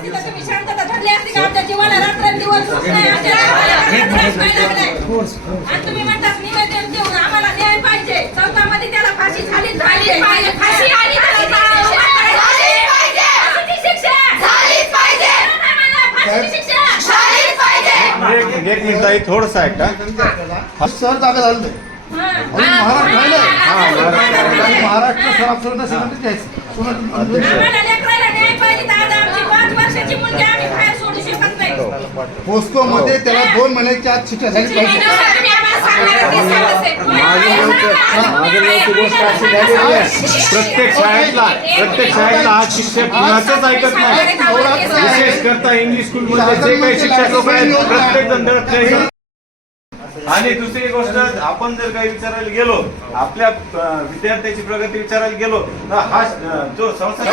असती तर तुम्ही शांतता धरली असती का आमच्या जीवाला रात्रंदिवस झोप नाही, आमच्या गावाला त्रास व्हायला लागलाय. आणि तुम्ही म्हणतात निवेदन देऊन आम्हाला न्याय पाहिजे चौकामध्ये त्याला फाशी झालीच पाहिजे फाशी आली तर झालीच पाहिजे. फाशीची शिक्षा झालीच पाहिजे फाशीची शिक्षा झालीच पाहिजे एक एक मिनिट ताई थोडस ऐका हा सर जागा झालं नाही. हा. महाराष्ट्र राहिलंय. महाराष्ट्र सर घ्यायचं आम्हाला लेकराला न्याय पाहिजे दादा आमची पाच वर्षाची मुलगी आम्ही बाहेर सोडू शकत नाही पोस्को मध्ये त्याला दोन महिन्याच्या आत शिक्षा झाली पाहिजे. गोष्ट अशी झालेली आहे. प्रत्येक शाळेतला प्रत्येक शाळेतला हा शिक्षक कुणाचंच ऐकत नाही. विशेष करता इंग्लिश स्कूल मध्ये जे काही शिक्षक लोक आहेत प्रत्येक जण आणि दुसरी गोष्ट आपण जर काही विचारायला गेलो आपल्या अं, विद्यार्थ्याची प्रगती विचारायला गेलो तर हा अं, जो संस्था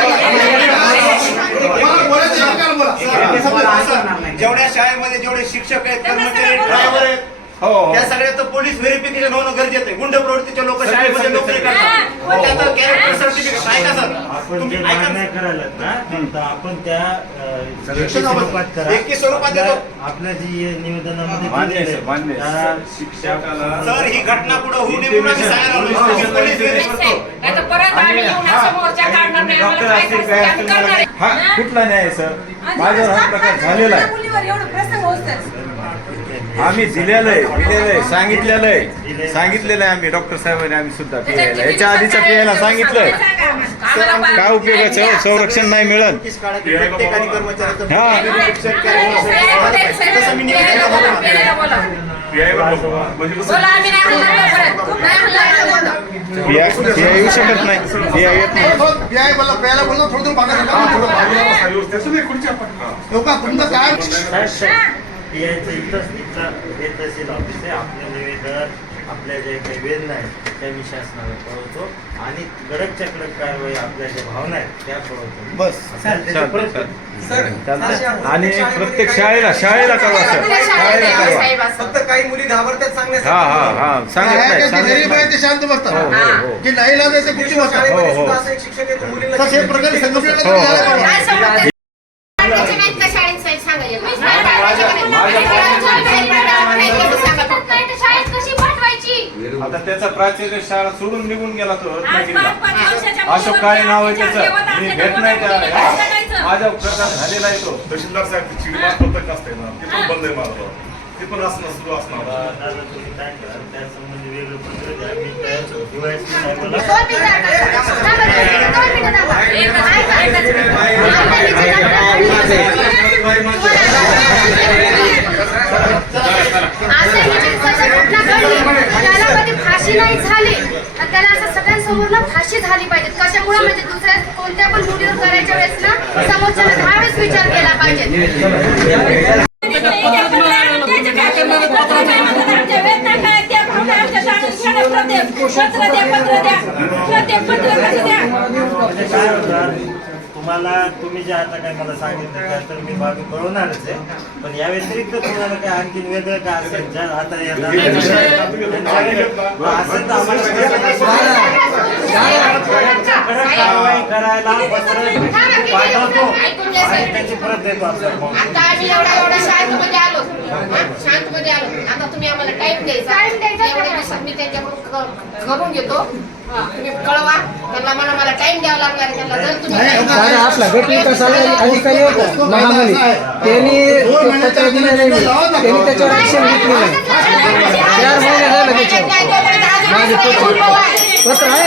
शिक्षक आहेत कर्मचारी ड्रायव्हर आहेत. हो हो. त्या सगळ्याचं पोलीस व्हेरिफिकेशन होणं गरजेचं आहे. गुंड प्रवृत्तीचे लोक शाळेमध्ये नोकरी करतात. मग त्याचं कॅरेक्टर सर्टिफिकेट आहे का सर? तुम्ही ऐका आपण त्या अ, लेखी शिक्षणामध्ये- स्वरूपात करा. लेखी स्वरूपात आपल्या- देतो. आपल्या जी निवेदनामध्ये मान्य आहे, दिलेलं सर, मान्य आहे. त्या- शिक्षकाला- सर ही घटना पुढे होऊ नये म्हणून आम्ही सांगायला आलोय. आम्ही पोलीस व्हेरिफिकेशन करतो नाहीतर परत आम्ही येऊन असं मोर्चा काढणार नाही आम्हाला डॉक्टर काय असतील करायचं? काय ते आम्ही असतील करणार आहे. हा कुठला न्याय सर? माझ्यावर हा प्रकार झालेला आहे. मुलीवर एवढं प्रसंग होतं आम्ही दिलेलं आहे दिलेलं आहे सांगितलेलं आहे. सांगितलेलं आहे आम्ही डॉक्टर साहेबांनी आम्ही सुद्धा पियायला याच्या आधीच्या पियायला सांगितलंय काय उपयोगाचं? संरक्षण नाही मिळत. हा. पिया येऊ शकत नाही. पिया येत नाही. काय? यायचं इथंच इथं हे तहसील ऑफिस आहे. आपलं निवेदन आपल्या जे काही वेदना आहेत त्या मी शासनाला कळवतो. आणि कडक कारवाई आपल्या ज्या भावना आहेत त्या कळवतो बस. आणि प्रत्येक शाळेला शाळेला कळवा सर शाळेला कळवा फक्त काही मुली घाबरतात हा सांगण्यासाठी. हा हा सांगत नाही काय सांगत गरीब आहे नाही ते शांत हो बसतात हो. हो. की नाही लागायचं बसतात शाळेमध्ये हो, हो. सुद्धा असं एक शिक्षक प्रकारे त्याचा प्राचार्य शाळा सोडून निघून गेला तो रत्नागिरीला. अशोक काळे नाव आहे त्याचं. मी भेट नाही मुलाला त्याला काय सांगायचं? माझा प्रकार झालेला आहे तो. तहसीलदार साहेब चिडी मास पद्धत असते ना ते पण बंद आहे माझं. ते पण असणं सुरू असणार दादा तुम्ही काय करा त्या संबंधी वेगळं पत्र द्या मी तयार DYSP साहेबाला त्याला कधी फाशी नाही झाली तर त्याला असं सगळ्यांसमोर ना फाशी झाली पाहिजे कशामुळे म्हणजे दुसऱ्या कोणत्या पण मुलीवर करायच्या वेळेस ना समोरच्याला दहा वेळेस विचार केला पाहिजे. तुम्हाला तुम्ही जे आता काय मला सांगितलं त्या तर मी बाबी कळवणारच आहे. पण या व्यतिरिक्त तुम्हाला काय आणखी वेगळं काय असेल ज्या आता या असेल तर आम्हाला करायला पत्र पाठवतो आणि त्याची परत देतो आपल्याला आता आम्ही एवढ्या एवढ्या शांतमध्ये आलो हा, शांतमध्ये आलो आता तुम्ही आम्हाला टाइम द्यायचा. एवढ्या दिवसात मी त्यांच्याकडून करून घेतो हा, तुम्ही कळवा त्यांना मला मला टाइम द्यावा लागणार त्यांना जर तुम्ही आपला अधिकारी होता महामंत्री त्यांनी पत्र दिलं नाही त्यांनी त्याच्यावर ऍक्शन घेतली नाही चार महिने झाले त्याच्यावर माझे पत्र आहे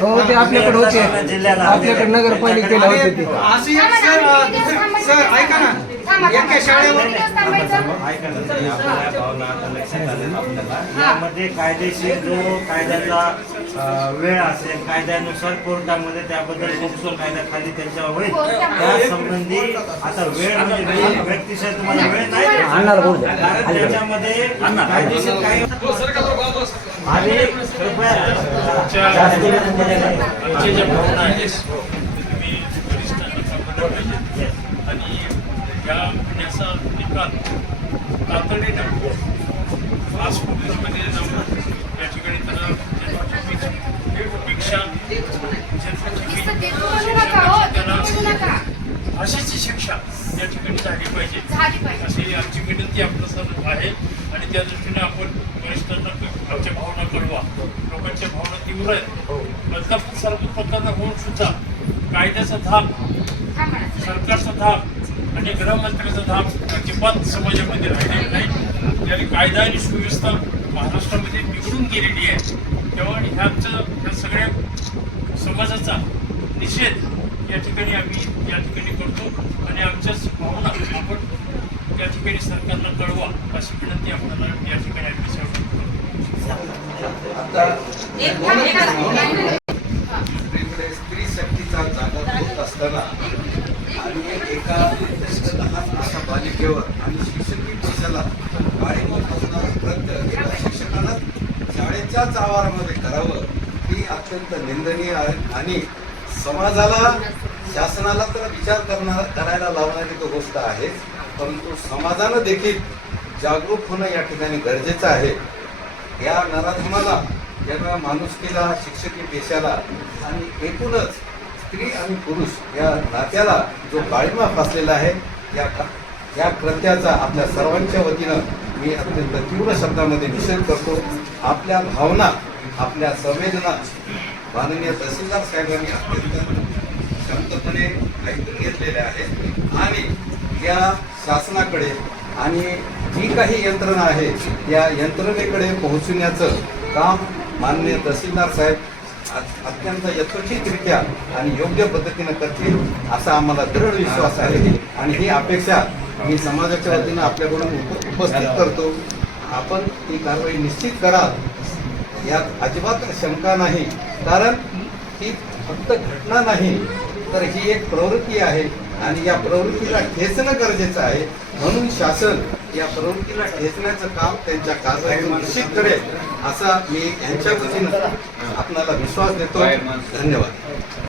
हो ते आपल्याकडे होते. जिल्ह्याला आपल्याकडे नगरपालिकेला होते ते. यामध्ये कायदेशीर जो कायद्याचा वेळ असेल कायद्यानुसार कोर्टामध्ये त्याबद्दल पोक्सो कायद्याखाली त्यांच्यावर होईल. त्या संबंधी आता वेळ म्हणजे वेळ व्यक्तिशः तुम्हाला वेळ नाही. कारण त्याच्यामध्ये कायदेशीर काय आमच्या ज्या भावना आहेत तुम्ही वरिष्ठांना सांभाळलं पाहिजे आणि या गुन्ह्याचा निकाल शिक्षा या ठिकाणी झाली पाहिजे. अशी आमची विनंती आपल्यासमोर आहे. आणि त्या दृष्टीने आपण वरिष्ठांना आमच्या भावना कळवा. लोकांच्या भावना तीव्र आहेत. बदलापूर सर्वप्रकारनं होऊन सुद्धा कायद्याचा धाक. सरकारचा धाक आणि गृहमंत्र्याचा धाक अजिबात समाजामध्ये राहिलेला नाही. आणि कायदा आणि सुव्यवस्था महाराष्ट्रामध्ये बिघडून गेलेली आहे. तेव्हा ह्याचं ह्या सगळ्या समाजाचा निषेध या ठिकाणी आम्ही या ठिकाणी करतो आणि आमच्याच भावना आपण त्या ठिकाणी सरकारला कळवा अशी विनंती आपल्याला या ठिकाणी आम्ही शेवटी एक थांब, एका स्त्रीकडे स्त्री शक्तीचा जागा होत असताना आणि एका लहान अशा बालिकेवर आणि शिक्षक दिशेला गाडीवर असणारं कृत्य एका शिक्षकानं शाळेच्याच आवारामध्ये करावं ही अत्यंत निंदनीय आहे आणि समाजाला शासनाला तर विचार करणार करायला लावणारी तो गोष्ट आहे परंतु समाजानं देखील जागरूक होणं या ठिकाणी गरजेचं आहे. या नराधमाला या माणुसकीला शिक्षकी पेशाला आणि एकूणच स्त्री आणि पुरुष या नात्याला जो काळीमा फासलेला आहे या या कृत्याचा आपल्या सर्वांच्या वतीनं मी अत्यंत तीव्र शब्दामध्ये निषेध करतो. आपल्या भावना आपल्या संवेदना माननीय तहसीलदार साहेबांनी अत्यंत शांतपणे ऐकून घेतलेल्या आहेत. आणि या शासनाकडे आणि जी काही यंत्रणा आहे या यंत्रणेकडे पोहोचवण्याचं काम माननीय तहसीलदार साहेब अत्यंत यथोचितरित्या आणि योग्य पद्धतीनं करतील असा आम्हाला दृढ विश्वास आहे. आणि ही अपेक्षा मी समाजाच्या वतीनं आपल्याकडून उपस्थित करतो. आपण ही कारवाई निश्चित कराल यात अजिबात शंका नाही. कारण ही फक्त घटना नाही तर ही एक प्रवृत्ती आहे. आणि या प्रवृत्तीला ठेचणं गरजेचं आहे. म्हणून शासन या प्रवृत्तीला ठेचण्याचं काम त्यांच्या खासदार निश्चित करेल असा मी यांच्या वतीनं आपणाला विश्वास देतो. धन्यवाद.